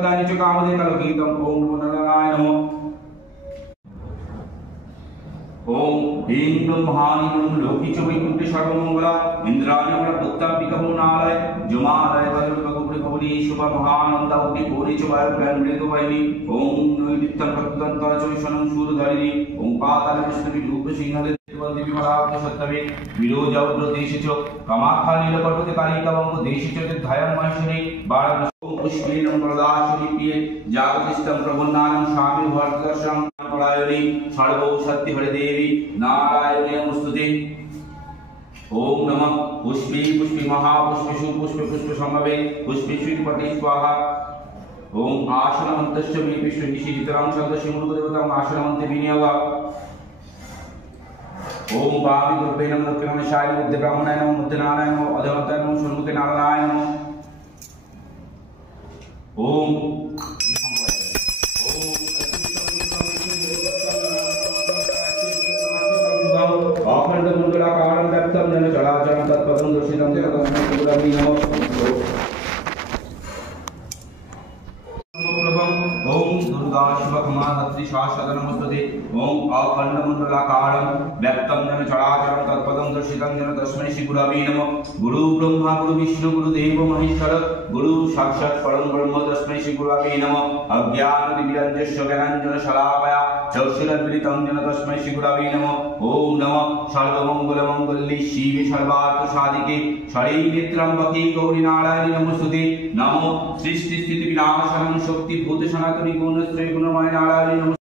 भक्तानि च कामदे कलगीतम् ओम नारायणाय नमः। ओम ह्रीं ब्रह्माणि लोकी च वैकुंठे सर्वमंगला इंद्राणि प्रपुत्तम्बिकहो नालय जुमालय वरुणकगुप्तगौरी शुभ महानंदावती गौरी च वायुर्गन्धेतुवैनी ओम नित्यं प्रकृतं चैषणं शूरधरिणी ओम पाताल विष्णु रूप सिंहले देवन्ति विमलाग्न सत्तवे विरोजौद्रदेश च कामाख्या नीलकण्ठके कालिकावंग देश च ध्यानं महेश्वरी वाराणसी ओम पुष्पेणं प्रदाशरीप्ये जागतिष्ठं प्रभुन्नानं स्वामी भरतदर्शनं परायणी सर्वौ सत्य हरे देवी नारायणी नमस्तुते। ओम नमः पुष्पे पुष्पे महापुष्पे सुपुष्पे पुष्प संभवे पुष्पे श्रीपटे स्वाहा। ओम आसनमन्तस्य मे विश्वनिशीतरां सदस्य मूलदेवतां आसनमन्ते विनियोग। ओम वामी गुरुवे नमः दक्षिणाय शाय मध्य ब्राह्मणाय नमः मध्य नारायणाय नमः अधमताय नमः सन्मुखे नारायणाय नमः। ओम अखंड मंगलाकारं व्यक्तं जन चराचरं तत्पदं दर्शितं तेन तस्मै गुरवे नमः। ओम दुर्गा शिवक्षमा धत्री शाश्वत नमस्तुते। ओम अखंड मंगलाकारं व्यक्तं जन चराचरं तत्पदं दर्शितं तेन तस्मै श्री गुरवे नमः। गुरु ब्रह्मा गुरु विष्णु गुरु देव महेश्वर गुरु साक्षात् परं ब्रह्म तस्मै श्री गुरवे नमः। अज्ञानतिमिरञ्जस्य ज्ञानाञ्जन शलाकया चक्षुरुन्मीलितं येन तस्मै श्री गुरवे नमः। ओम नमः सर्वमंगलमंगल्ये शिवे सर्वार्थसाधिके शरण्ये त्र्यंबके गौरी नारायणी नमस्तुते। नमो सृष्टि स्थिति विनाशनं शक्ति भूत सनातनी गुणत्रय गुणमय नारायणी नमः।